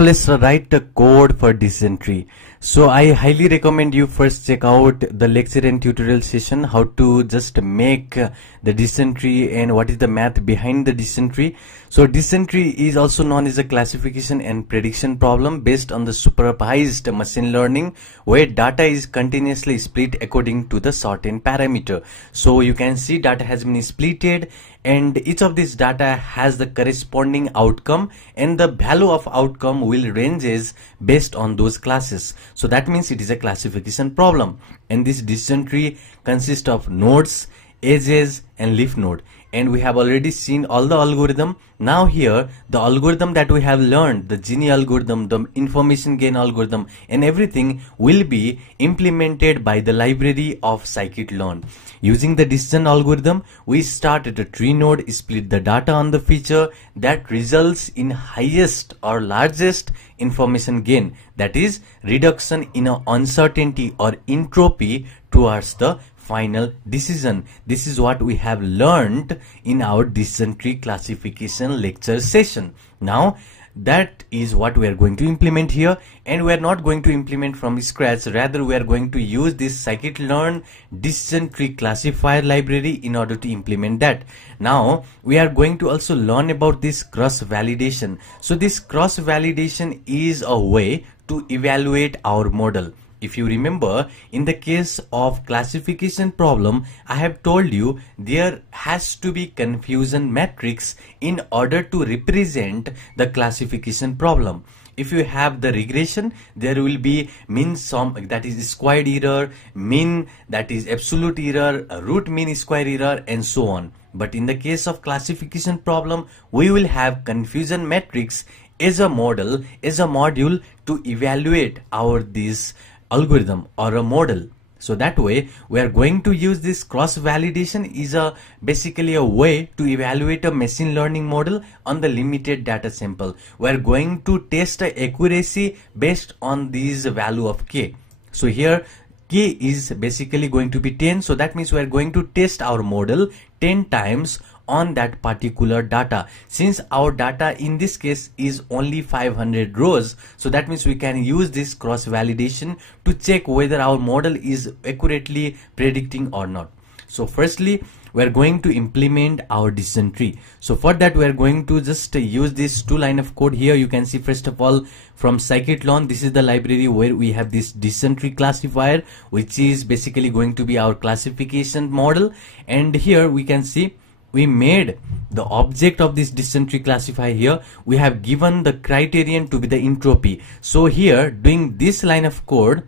Let's write the code for dysentery. So I highly recommend you first check out the lecture and tutorial session how to just make the dysentery and what is the math behind the dysentery. So dysentery is also known as a classification and prediction problem based on the supervised machine learning, where data is continuously split according to the certain parameter. So you can see data has been splitted and each of this data has the corresponding outcome, and the value of outcome will ranges based on those classes. So that means it is a classification problem, and this dysentery consists of nodes, edges and leaf node. And we have already seen all the algorithm. Now here the algorithm that we have learned, the GINI algorithm, the information gain algorithm and everything will be implemented by the library of scikit-learn. Using the decision algorithm, we start at a tree node, split the data on the feature that results in highest or largest information gain, that is reduction in a uncertainty or entropy towards the final decision. This is what we have learned in our dysentery classification lecture session. Now that is what we are going to implement here, and we are not going to implement from scratch, rather we are going to use this scikit-learn dysentery classifier library in order to implement that. Now we are going to also learn about this cross validation. So this cross validation is a way to evaluate our model. If you remember, in the case of classification problem, I have told you there has to be confusion matrix in order to represent the classification problem. If you have the regression, there will be mean sum, that is squared error, mean, that is absolute error, root mean square error and so on. But in the case of classification problem, we will have confusion matrix as a model, as a module to evaluate our this algorithm or a model. So that way we are going to use this cross validation is basically a way to evaluate a machine learning model on the limited data sample. We are going to test the accuracy based on this value of k. So here k is basically going to be 10, so that means we are going to test our model 10 times on that particular data. Since our data in this case is only 500 rows, so that means we can use this cross validation to check whether our model is accurately predicting or not. So firstly we are going to implement our dysentery. So for that we are going to just use this 2 line of code. Here you can see first of all from scikit-learn, this is the library where we have this dysentery classifier, which is basically going to be our classification model. And here we can see we made the object of this dysentery classifier. Here we have given the criterion to be the entropy. So here doing this line of code,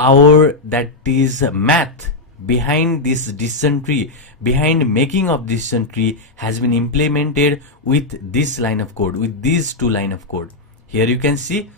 our that is math behind this dysentery, behind making of dysentery has been implemented with this line of code, with these 2 line of code. Here you can see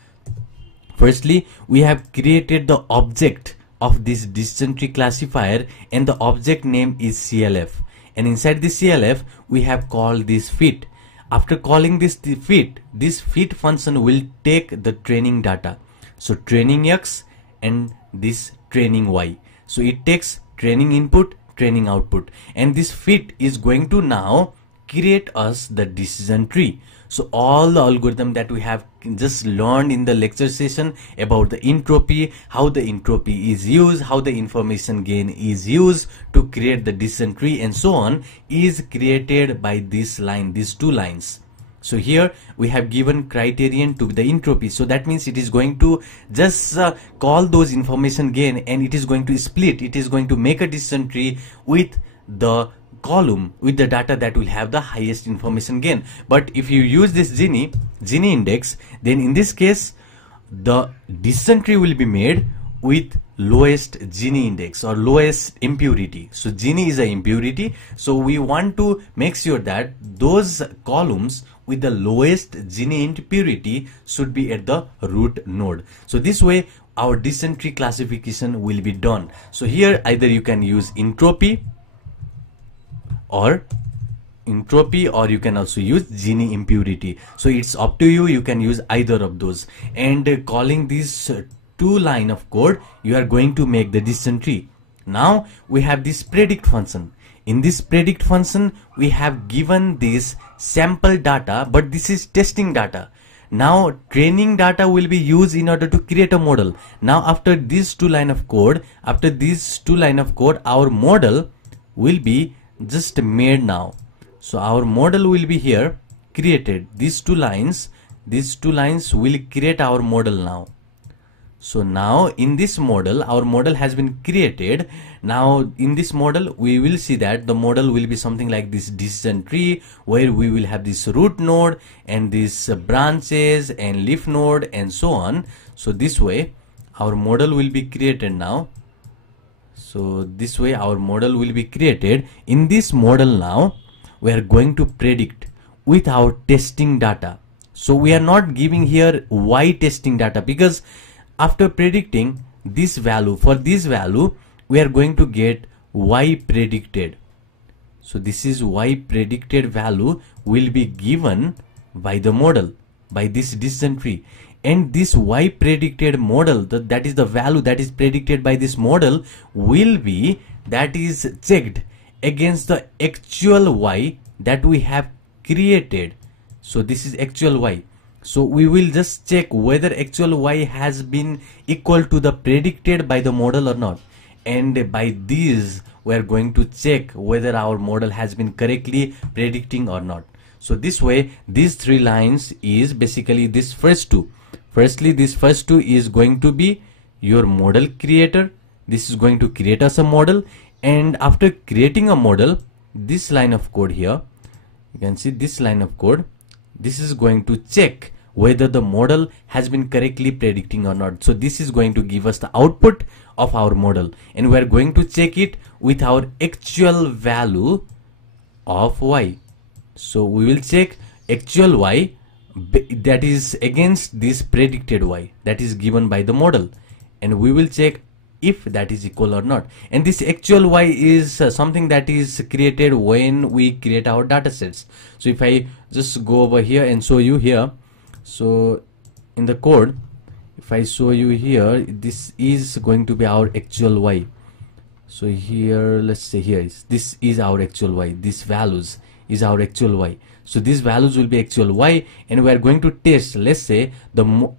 firstly we have created the object of this dysentery classifier and the object name is CLF. And inside the CLF we have called this fit. After calling this fit function will take the training data. So training X and this training Y. So it takes training input, training output, and this fit is going to now create us the decision tree. So all the algorithm that we have just learned in the lecture session about the entropy, how the entropy is used, how the information gain is used to create the decision tree and so on, is created by this line, these 2 lines. So here we have given criterion to the entropy, so that means it is going to just call those information gain and it is going to split, it is going to make a decision tree with the column with the data that will have the highest information gain. But if you use this GINI index, then in this case the decision tree will be made with lowest GINI index or lowest impurity. So GINI is a impurity, so we want to make sure that those columns with the lowest GINI impurity should be at the root node. So this way our dysentery classification will be done. So here either you can use entropy or you can also use GINI impurity. So it's up to you, you can use either of those. And calling this 2 line of code, you are going to make the dysentery. Now we have this predict function. In this predict function we have given this sample data, but this is testing data. Now training data will be used in order to create a model. Now after these two line of code, our model will be just made now. So our model will be here created. These two lines will create our model now. So now in this model, our model has been created. Now in this model, we will see that the model will be something like this decision tree, where we will have this root node and these branches and leaf node and so on. So this way our model will be created now. So this way our model will be created. In this model now, we are going to predict with our testing data. So we are not giving here y testing data, because after predicting this value, for this value we are going to get y predicted. So this is y predicted value will be given by the model, by this decision tree. And this y predicted model, that is the value that is predicted by this model, will be, that is checked against the actual y that we have created. So this is actual y. So we will just check whether actual y has been equal to the predicted by the model or not. And by these we are going to check whether our model has been correctly predicting or not. So this way, these three lines is basically this first two. Firstly, this first two is going to be your model creator. This is going to create us a model. And after creating a model, this line of code here, you can see this line of code, this is going to check whether the model has been correctly predicting or not. So this is going to give us the output of our model, and we are going to check it with our actual value of y. So we will check actual y, that is against this predicted y that is given by the model, and we will check if that is equal or not. And this actual y is something that is created when we create our data sets. So if I just go over here and show you here, so in the code, if I show you here, this is going to be our actual y. So here, let's say here this is our actual y, these values is our actual y. So these values will be actual y, and we are going to test. Let's say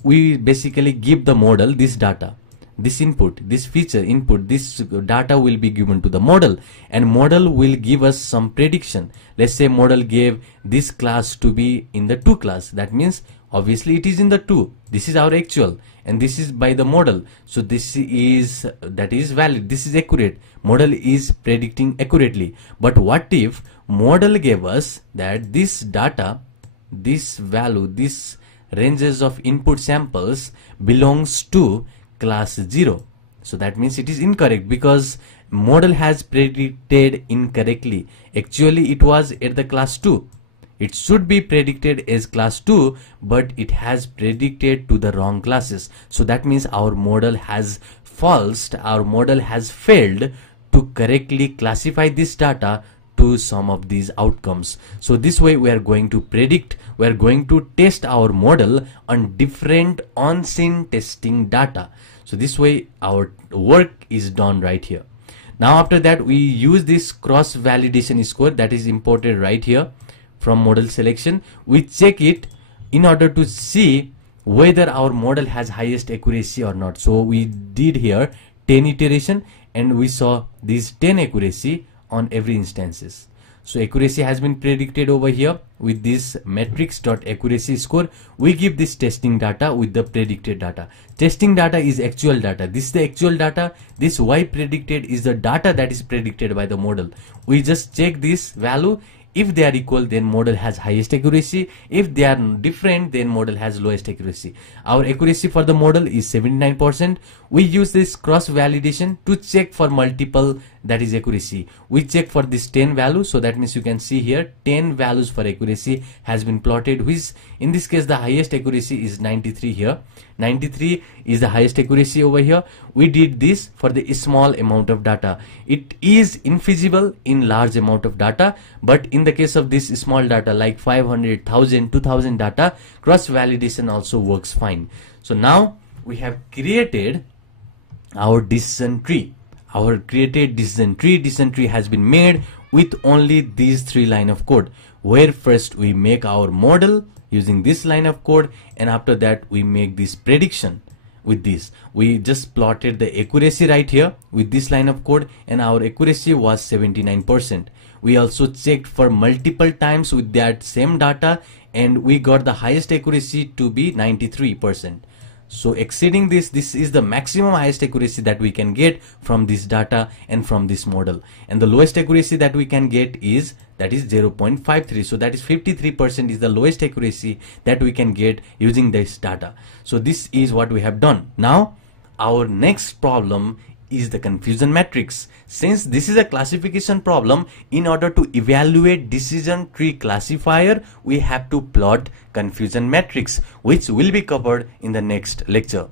we basically give the model this data, this input, this feature input, this data will be given to the model, and model will give us some prediction. Let's say model gave this class to be in the 2 class. That means obviously it is in the 2. This is our actual, and this is by the model. So this is, that is valid, this is accurate, model is predicting accurately. But what if model gave us that this data, this value, this ranges of input samples belongs to class 0? So that means it is incorrect, because model has predicted incorrectly. Actually it was at the class 2. It should be predicted as class 2, but it has predicted to the wrong classes. So that means our model has falsed, our model has failed to correctly classify this data to some of these outcomes. So this way we are going to predict, we are going to test our model on different on-scene testing data. So this way our work is done right here. Now after that, we use this cross validation score that is imported right here from model selection. We check it in order to see whether our model has highest accuracy or not. So we did here 10 iteration, and we saw these 10 accuracy on every instances. So accuracy has been predicted over here with this matrix.accuracy score. We give this testing data with the predicted data. Testing data is actual data. This is the actual data. This y predicted is the data that is predicted by the model. We just check this value. If they are equal, then model has highest accuracy. If they are different, then model has lowest accuracy. Our accuracy for the model is 79%. We use this cross validation to check for multiple, that is accuracy. We check for this 10 value. So that means you can see here 10 values for accuracy has been plotted, which in this case the highest accuracy is 93 here. 93 is the highest accuracy over here. We did this for the small amount of data. It is infeasible in large amount of data, but in the case of this small data like 500, 1000, 2000 data, cross validation also works fine. So now we have created our decision tree. Our created decision tree has been made with only these 3 lines of code, where first we make our model, using this line of code, and after that we make this prediction. With this, we just plotted the accuracy right here with this line of code, and our accuracy was 79%. We also checked for multiple times with that same data, and we got the highest accuracy to be 93%. So exceeding this is the maximum highest accuracy that we can get from this data and from this model, and the lowest accuracy that we can get is 0.53. so that is 53% is the lowest accuracy that we can get using this data. So this is what we have done. Now our next problem is the confusion matrix. Since this is a classification problem, in order to evaluate decision tree classifier, we have to plot confusion matrix, which will be covered in the next lecture.